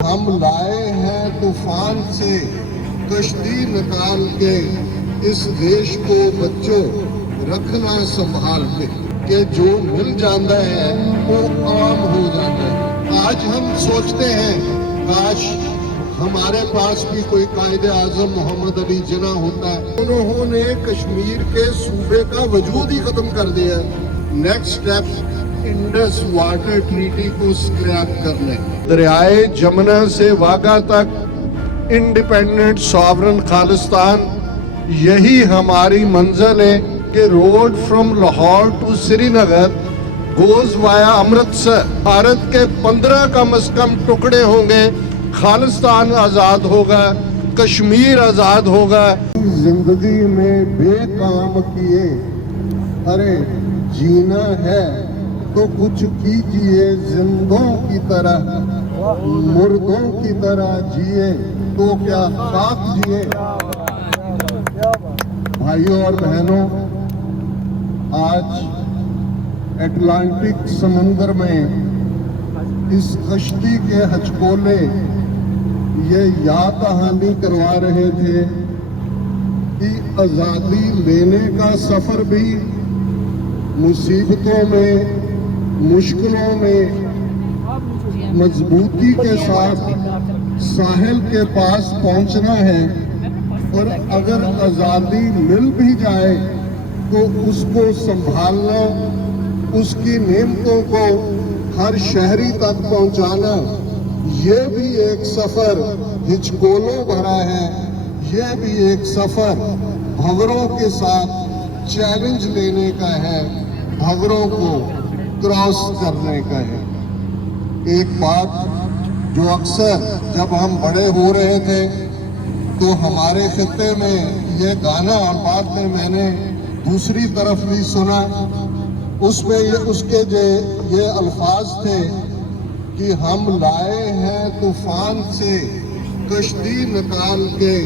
ہم لائے ہیں طوفان سے کشتی نکال کے اس دیش کو بچوں رکھنا سنبھال کے کہ جو مل جاتا ہے وہ عام ہو جاتا ہے۔ آج ہم سوچتے ہیں کاش ہمارے پاس بھی کوئی قائد اعظم محمد علی جناح ہوتا ہے۔ انہوں نے کشمیر کے صوبے کا وجود ہی ختم کر دیا۔ Next step Indus water treaty کو اسکریپ کرنے، دریائے جمنا سے واگا تک انڈیپینڈنٹ ساورن خالستان، یہی ہماری منزل ہے کہ road from Lahore to Srinagar goes via Amritsar. Bharat کے 15 کم از کم ٹکڑے ہوں گے، خالستان آزاد ہوگا، کشمیر آزاد ہوگا۔ زندگی میں بے کام کیے، ارے جینا ہے تو کچھ کیجئے، زندوں کی طرح مردوں کی طرح جیے تو کیا خاک جیے۔ بھائیوں اور بہنوں، آج اٹلانٹک سمندر میں اس کشتی کے ہچکولے یہ یاد دہانی کروا رہے تھے کہ آزادی لینے کا سفر بھی مصیبتوں میں، مشکلوں میں مضبوطی کے ساتھ ساحل کے پاس پہنچنا ہے، اور اگر آزادی مل بھی جائے تو اس کو سنبھالنا، اس کی نعمتوں کو ہر شہری تک پہنچانا، یہ بھی ایک سفر ہچکولوں بھرا ہے، یہ بھی ایک سفر بھنوروں کے ساتھ چیلنج لینے کا ہے، بھنوروں کو کراس کرنے کا ہے۔ ایک بات جو اکثر جب ہم بڑے ہو رہے تھے تو ہمارے خطے میں یہ گانا، اور بعد میں میں نے دوسری طرف بھی سنا، اس میں اس کے یہ الفاظ تھے کہ ہم لائے ہیں طوفان سے کشتی نکال کے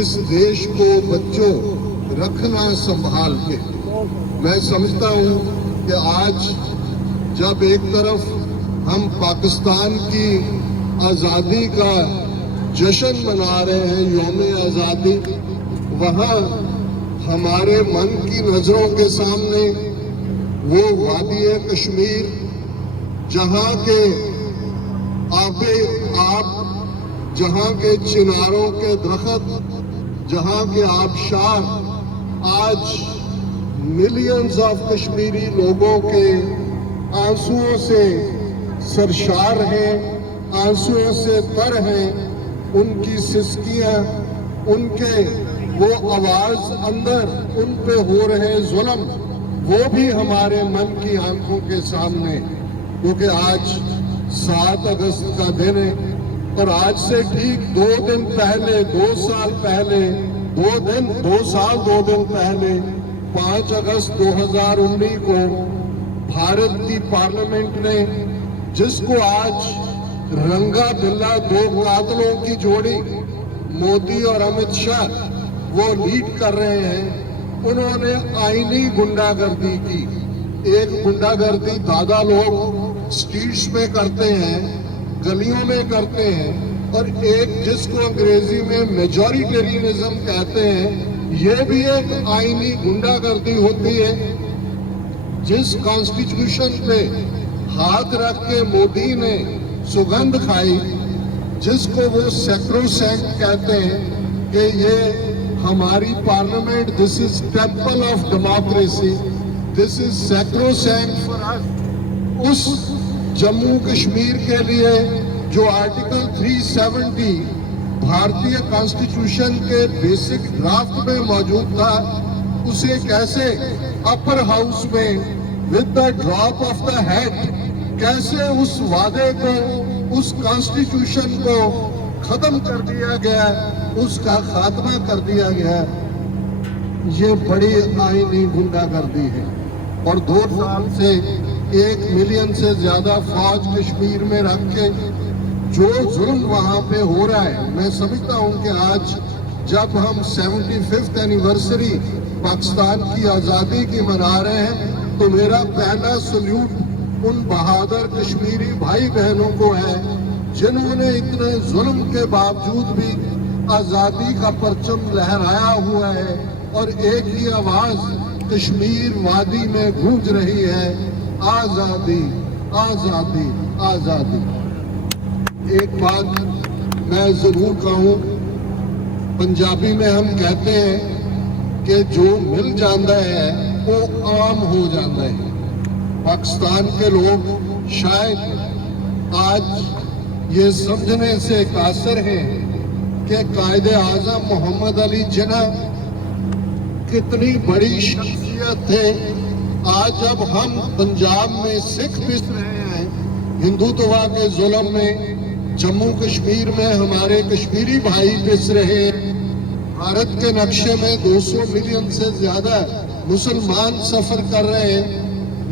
اس دیش کو بچوں رکھنا سنبھال کے۔ میں سمجھتا ہوں کہ آج جب ایک طرف ہم پاکستان کی آزادی کا جشن منا رہے ہیں، یوم آزادی، وہاں ہمارے من کی نظروں کے سامنے وہ وادی کشمیر جہاں کے آب، جہاں کے چناروں کے درخت، جہاں کے آبشار آج ملینز آف کشمیری لوگوں کے آنسوؤں سے سرشار ہیں، آنسوؤں سے تر ہیں، ان کی سسکیاں، ان کے وہ آواز اندر ان پہ ہو رہے ظلم، وہ بھی ہمارے من کی آنکھوں کے سامنے، کیونکہ آج 7 اگست کا دن ہے، اور آج سے ٹھیک 2 دن پہلے، 2 سال پہلے، 2 سال 2 دن پہلے 5 اگست 2019 کو بھارت کی پارلیمنٹ نے، جس کو آج رنگا بلا 2 قاتلوں کی جوڑی مودی اور امت شاہ وہ لیڈ کر رہے ہیں، انہوں نے آئینی گنڈا گردی کی۔ ایک گنڈا گردی دادا لوگ سٹریٹس میں کرتے ہیں، گلیوں میں کرتے ہیں، اور ایک جس کو انگریزی میں میجورٹیرینزم کہتے ہیں، یہ بھی ایک آئینی گنڈا گردی ہوتی ہے۔ جس کانسٹیٹیوشن پہ ہاتھ رکھ کے مودی نے سگندھ کھائی، جس کو وہ سیکروسینکٹ کہتے ہیں کہ یہ ہماری parliament, this is temple of democracy, this is sacrosanct for us. اس جموں کشمیر کے لیے جو آرٹیکل 370 بھارتی کانسٹیٹیوشن کے بیسک ڈرافٹ میں موجود تھا، اسے کیسے اپر ہاؤس میں with the drop of the hat, کیسے اس وعدے کو، اس کانسٹیٹیوشن کو ختم کر دیا گیا، اس کا خاتمہ کر دیا گیا، یہ بڑی آئینی گنڈا گردی ہے۔ اور 2 سال سے 1 ملین سے زیادہ فوج کشمیر میں رکھ کے جو ظلم وہاں پہ ہو رہا ہے، میں سمجھتا ہوں کہ آج جب ہم 75th اینیورسری پاکستان کی آزادی کی منا رہے ہیں، تو میرا پہلا سلیوٹ ان بہادر کشمیری بھائی بہنوں کو ہے जिन्होंने इतने जुल्म के बावजूद भी आज़ादी का परचम लहराया हुआ है और एक ही आवाज कश्मीर वादी में गूंज रही है, आज़ादी आज़ादी आज़ादी। एक बात मैं जरूर कहूँ, पंजाबी में हम कहते हैं कि जो मिल जाता है वो आम हो जाता है। पाकिस्तान के लोग शायद आज ये समझने से कासिर हैं कि कायदे आज़म मोहम्मद अली जिन्ना कितनी बड़ी शख्सियत थे। आज जब हम पंजाब में सिख पिस रहे हैं हिंदुत्व के जुल्म में, जम्मू कश्मीर में हमारे कश्मीरी भाई पिस रहे हैं, भारत के नक्शे में 200 मिलियन से ज्यादा मुसलमान सफर कर रहे हैं,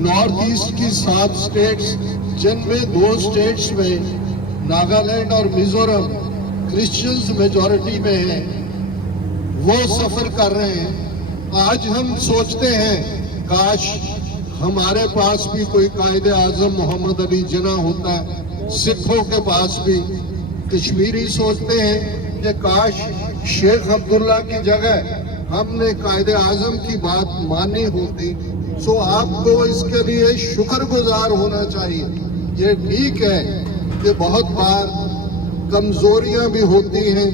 नॉर्थ ईस्ट की 7 स्टेट्स जिनमें 2 स्टेट्स में नागालैंड और मिजोरम क्रिश्चियंस मेजॉरिटी में है, वो सफर कर रहे हैं। आज हम सोचते हैं काश हमारे पास भी कोई कायदे आज़म मोहम्मद अली जिन्ना होता, सिखों के पास भी। कश्मीरी सोचते हैं कि काश शेख अब्दुल्ला की जगह हमने कायदे आज़म की बात मानी होती। सो आपको इसके लिए शुक्रगुजार होना चाहिए। ये ठीक है कि बहुत बार कमजोरियां भी होती हैं,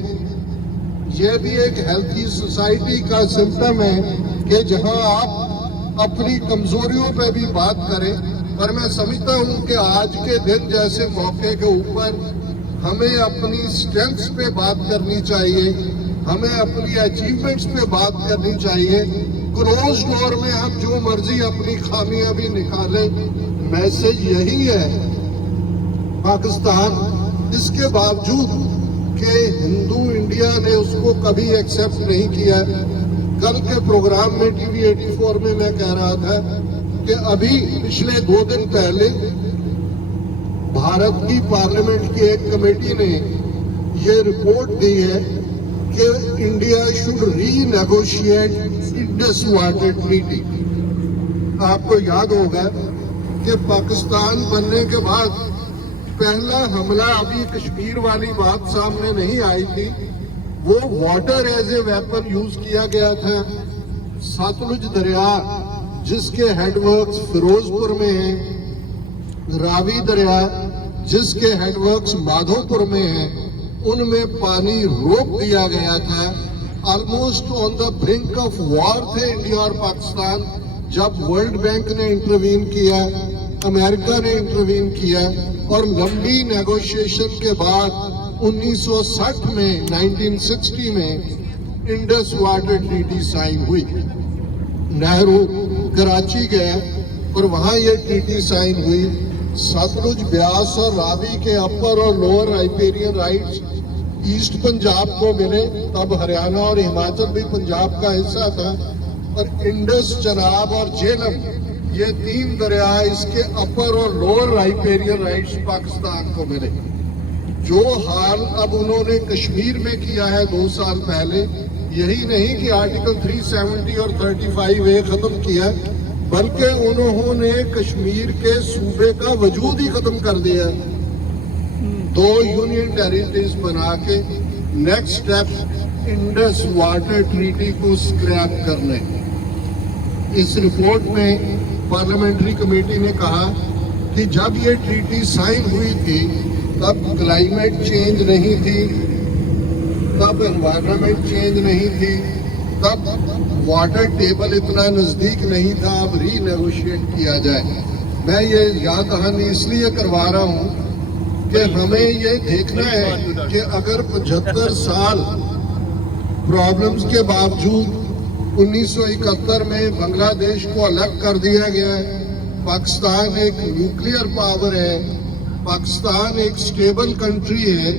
ये भी एक हेल्थी सोसाइटी का सिम्टम है कि जहां आप अपनी कमजोरियों पे भी बात करें। पर मैं समझता हूं कि आज के दिन जैसे मौके के ऊपर हमें अपनी स्ट्रेंथ्स पे बात करनी चाहिए, हमें अपनी अचीवमेंट्स पे बात करनी चाहिए। क्लोज डोर में हम जो मर्जी अपनी खामियां भी निकालें, मैसेज यही है। पाकिस्तान इसके बावजूद कि हिंदू इंडिया ने उसको कभी एक्सेप्ट नहीं किया। कल के प्रोग्राम में टीवी 84 में मैं कह रहा था कि अभी पिछले 2 दिन पहले भारत की पार्लियामेंट की एक कमेटी ने ये रिपोर्ट दी है कि India should renegotiate Indus water treaty. आपको याद होगा कि पाकिस्तान बनने के बाद पहला हमला, अभी कश्मीर वाली बात सामने नहीं आई थी, वो water as a weapon use किया गया था। सतलुज दरिया जिसके हेडवर्क्स फिरोजपुर में है, रावी दरिया जिसके हेडवर्क्स माधोपुर में है, उनमें पानी रोक दिया गया था। Almost on the brink of war थे इंडिया और पाकिस्तान, जब वर्ल्ड बैंक ने इंटरवीन किया, अमेरिका ने इंटरवीन किया और लंबी नेगोशिएशन के बाद 1960 में 1960 में इंडस वाटर ट्रीटी साइन हुई। नेहरू कराची गया और वहां ये ट्रीटी साइन हुई। सतलुज, ब्यास और रावी के अपर और lower riparian rights east Punjab को मिले, तब हरियाणा और हिमाचल भी पंजाब का हिस्सा था। और इंडस, चनाब और झेलम, ये 3 दरिया, इसके अपर और लोअर राइपेरियन राइट्स पाकिस्तान को मिले। जो हाल अब उन्होंने कश्मीर में किया है 2 साल पहले, यही नहीं कि आर्टिकल 370 और 35A खत्म किया, बल्कि उन्होंने कश्मीर के सूबे का वजूद ही खत्म कर दिया। 2 यूनियन टेरिटरीज बना के next step Indus water treaty को स्क्रैप करने। इस रिपोर्ट में पार्लियामेंट्री कमेटी ने कहा कि जब ये ट्रीटी साइन हुई थी तब क्लाइमेट चेंज नहीं थी, तब एनवायरनमेंट चेंज नहीं थी, तब वाटर टेबल इतना नजदीक नहीं था, अब रीनेगोशिएट किया जाए। मैं ये याद दहानी इसलिए करवा रहा हूँ कि हमें ये देखना है कि अगर 75 साल प्रॉब्लम्स के बावजूद 1971 में बांग्लादेश को अलग कर दिया गया है, पाकिस्तान एक न्यूक्लियर पावर है, पाकिस्तान एक स्टेबल कंट्री है,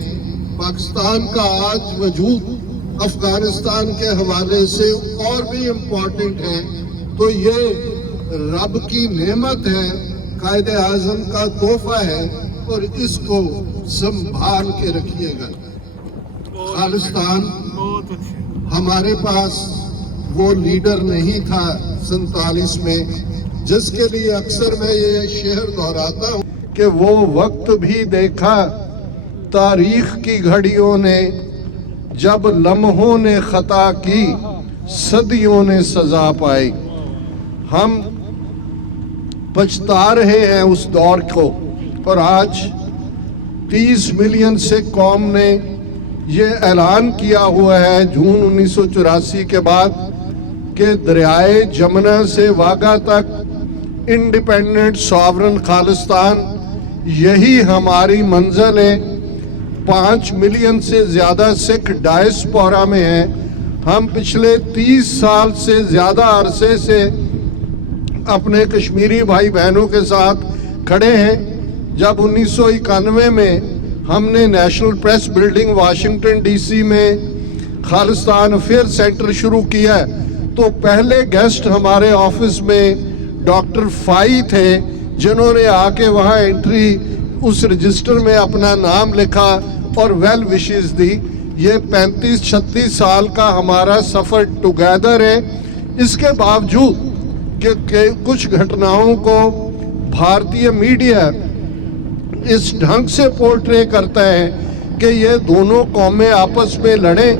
पाकिस्तान का आज वजूद अफगानिस्तान के हवाले से और भी इम्पोर्टेंट है, तो ये रब की नेमत है, कायदे आज़म का तोहफा है और इसको संभाल के रखिएगा। खालिस्तान, हमारे पास वो लीडर नहीं था 47 में, जिसके लिए अक्सर मैं ये शेर दोहराता हूँ कि वो वक्त भी देखा तारीख की घड़ियों ने जब लम्हों ने खता की, सदियों ने सजा पाई। हम पछता रहे हैं उस दौर को, और आज 30 मिलियन से कौम ने ये ऐलान किया हुआ है जून 1984 के बाद कि दरियाए जमुना से वाघा तक इंडिपेंडेंट सॉवरन खालिस्तान यही हमारी मंजिल है। 5 मिलियन से ज़्यादा सिख डायस्पोरा में हैं। हम पिछले 30 साल से ज़्यादा अरसे से अपने कश्मीरी भाई बहनों के साथ खड़े हैं। जब 1991 में हमने national press building Washington DC में खालिस्तान अफेयर सेंटर शुरू किया, तो पहले गेस्ट हमारे ऑफिस में डॉक्टर फाई थे, जिन्होंने आके वहाँ एंट्री उस रजिस्टर में अपना नाम लिखा और वेल विशेस दी। ये 35-36 साल का हमारा सफ़र टुगेदर है। इसके बावजूद कि कुछ घटनाओं को भारतीय मीडिया इस ढंग से पोर्ट्रे करता है कि ये दोनों कौमें आपस में लड़े।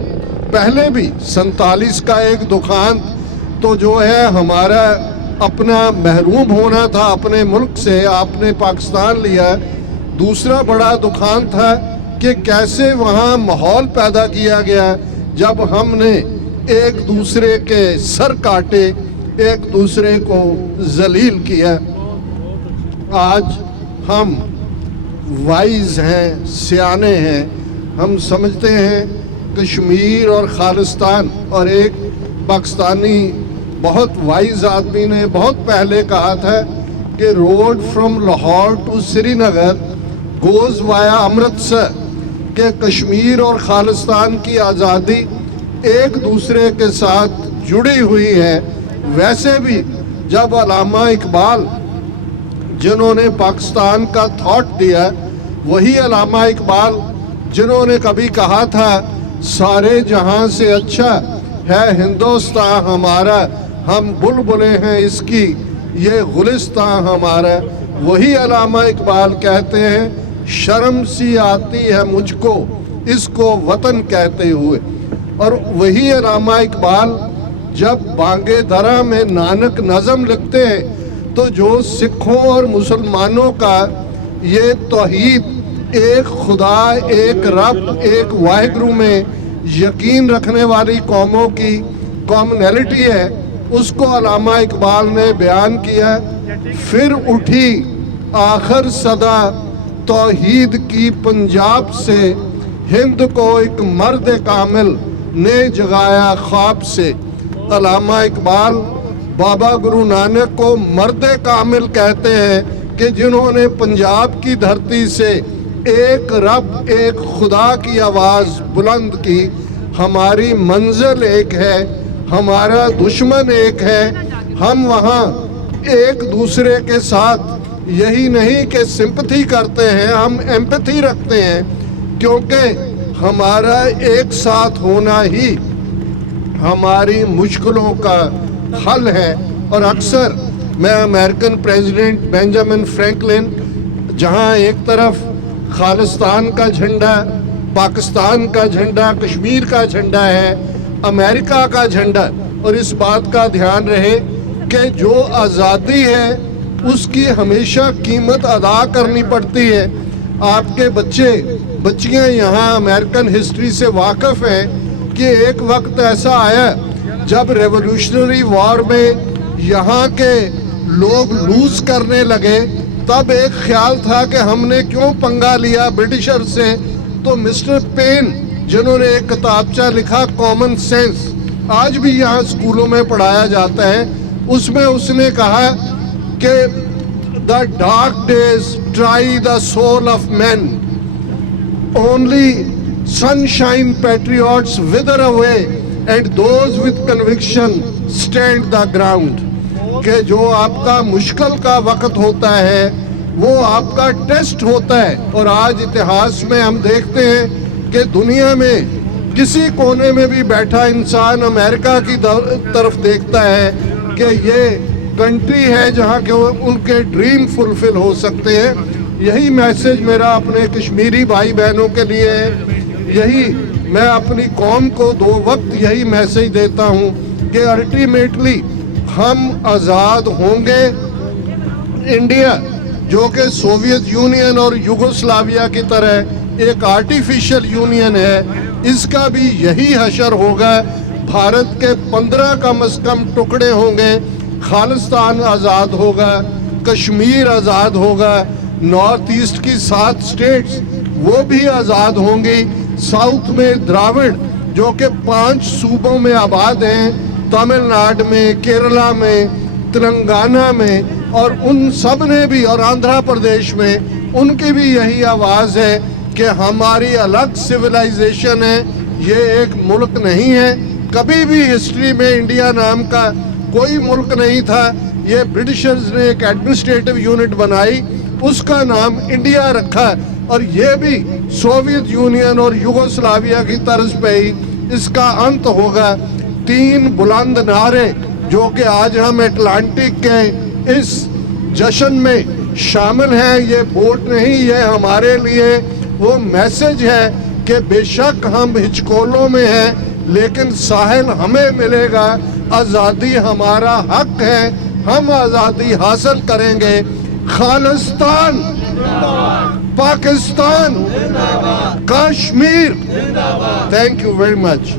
पहले भी 47 का एक दुखांत तो जो है हमारा अपना महरूम होना था अपने मुल्क से, आपने पाकिस्तान लिया। दूसरा बड़ा दुखांत था कि कैसे वहाँ माहौल पैदा किया गया जब हमने एक दूसरे के सर काटे, एक दूसरे को जलील किया। आज हम वाइज हैं, सियाने हैं। हम समझते हैं कश्मीर और खालिस्तान, और एक पाकिस्तानी बहुत वाइज आदमी ने बहुत पहले कहा था कि road from Lahore to Srinagar goes via Amritsar, के कश्मीर और खालिस्तान की आज़ादी एक दूसरे के साथ जुड़ी हुई है। वैसे भी जब अल्लामा इकबाल जिन्होंने पाकिस्तान का थॉट दिया, वही अल्लामा इकबाल जिन्होंने कभी कहा था सारे जहां से अच्छा है हिंदुस्तान हमारा, हम बुलबुले हैं इसकी ये गुलिस्तान हमारा, वही अल्लामा इकबाल कहते हैं शर्म सी आती है मुझको इसको वतन कहते हुए। और वही अल्लामा इकबाल जब बांगे दरा में नानक नज़म लिखते हैं तो जो सिखों और मुसलमानों का ये तौहीद, एक खुदा, एक रब, एक वाहिगुरु में यकीन रखने वाली कौमों की कॉमनैलिटी है, उसको अल्लामा इकबाल ने बयान किया। फिर उठी आखिर सदा तौहीद की पंजाब से, हिंद को एक मर्द कामिल ने जगाया ख्वाब से। अल्लामा इकबाल बाबा गुरु नानक को मर्द कामिल कहते हैं कि जिन्होंने पंजाब की धरती से एक रब, एक खुदा की आवाज़ बुलंद की। हमारी मंजिल एक है, हमारा दुश्मन एक है। हम वहाँ एक दूसरे के साथ यही नहीं कि सिंपैथी करते हैं, हम एम्पैथी रखते हैं, क्योंकि हमारा एक साथ होना ही हमारी मुश्किलों का हल है। और अक्सर मैं अमेरिकन प्रेसिडेंट बेंजामिन फ्रैंकलिन, जहाँ एक तरफ खालिस्तान का झंडा, पाकिस्तान का झंडा, कश्मीर का झंडा है, अमेरिका का झंडा, और इस बात का ध्यान रहे कि जो आज़ादी है उसकी हमेशा कीमत अदा करनी पड़ती है। आपके बच्चियाँ यहाँ अमेरिकन हिस्ट्री से वाकिफ़ हैं कि एक वक्त ऐसा आया जब रेवोल्यूशनरी वॉर में यहाँ के लोग लूज करने लगे, तब एक ख्याल था कि हमने क्यों पंगा लिया ब्रिटिशर से। तो मिस्टर पेन जिन्होंने एक किताबचा लिखा कॉमन सेंस, आज भी यहाँ स्कूलों में पढ़ाया जाता है, उसमें उसने कहा कि the dark days try the soul of man, only sunshine patriots wither away and those with conviction stand the ground। कि जो आपका मुश्किल का वक्त होता है वो आपका टेस्ट होता है। और आज इतिहास में हम देखते हैं कि दुनिया में किसी कोने में भी बैठा इंसान अमेरिका की तरफ देखता है कि ये कंट्री है जहाँ के उनके ड्रीम फुलफिल हो सकते हैं। यही मैसेज मेरा अपने कश्मीरी भाई बहनों के लिए है। यही मैं अपनी कौम को दो वक्त यही मैसेज देता हूँ कि अल्टीमेटली हम आज़ाद होंगे। इंडिया जो कि सोवियत यूनियन और युगोस्लाविया की तरह एक आर्टिफिशियल यूनियन है, इसका भी यही हशर होगा। भारत के 15 कम से कम टुकड़े होंगे, खालिस्तान आज़ाद होगा, कश्मीर आज़ाद होगा, नॉर्थ ईस्ट की 7 स्टेट्स वो भी आज़ाद होंगी, साउथ में द्राविड़ जो कि 5 सूबों में आबाद हैं, तमिलनाडु में, केरला में, तेलंगाना में, और उन सब ने भी, और आंध्र प्रदेश में, उनकी भी यही आवाज़ है कि हमारी अलग सिविलाइजेशन है, ये एक मुल्क नहीं है। कभी भी हिस्ट्री में इंडिया नाम का कोई मुल्क नहीं था। ये ब्रिटिशर्स ने एक एडमिनिस्ट्रेटिव यूनिट बनाई, उसका नाम इंडिया रखा, और ये भी सोवियत यूनियन और युगोस्लाविया की तर्ज पे ही इसका अंत होगा। 3 बुलंद नारे जो कि आज हम अटलांटिक के इस जश्न में शामिल हैं, ये वोट नहीं, ये हमारे लिए वो मैसेज है कि बेशक हम हिचकोलों में हैं, लेकिन साहिल हमें मिलेगा, आज़ादी हमारा हक है, हम आज़ादी हासिल करेंगे। Khalistan, Pakistan, Kashmir. Thank you very much.